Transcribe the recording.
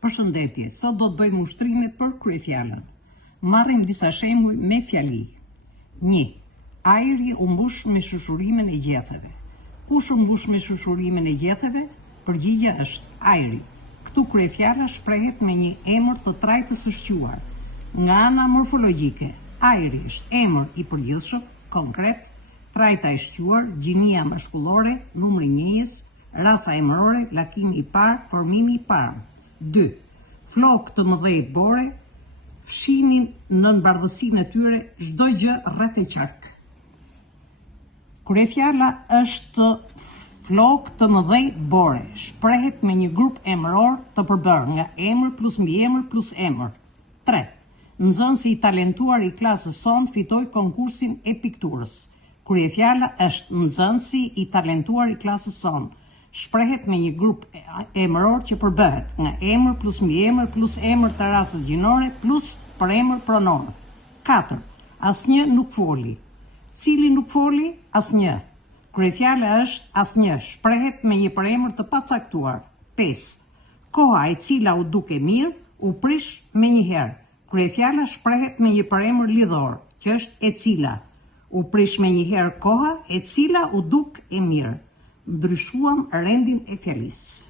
Përshëndetje, sot do të bëjmë ushtrime për kryefjalën. Marrim disa shembuj me fjali. 1. Ajri u mbush me shushurimin e gjetheve. Kush u mbush me shushurimin e gjetheve? Përgjigjja është ajri. Këtu kryefjala shprehet me një emër të trajtës së shquar. Nga ana morfologjike, ajri është emër i përgjithshëm, konkret, trajta e shquar, gjinia mashkullore, numri njëjës, rasa emërore, lakimi i parë, formimi i parë. 2. Flokë të mëdhej bore fshinin në bardhësinë e tyre çdo gjë rreth e qark. Kryefjala është flokë të mëdhej bore. Shprehet me një grup emëror të përbërë nga emër plus mbiemër plus emër. 3. Nxënësi i talentuar i klasës son fitoi konkursin e pikturës. Kryefjala është nxënësi i talentuar i klasës son. Shprehet me një grup emëror që përbëhet nga emër plus mbiemër plus emër të rasës gjinore plus përemër pronor. 4. Asnjë nuk foli. Cili nuk foli? Asnjë. Kryefjala është asnjë, shprehet me një përemër të pacaktuar. 5. Koha e cila u duke mirë, u prish menjëherë. Kryefjala shprehet me një përemër lidhor, që është e cila. U prish menjëherë koha e cila u duk e mirë. Ndryshuam rendin e fjalisë.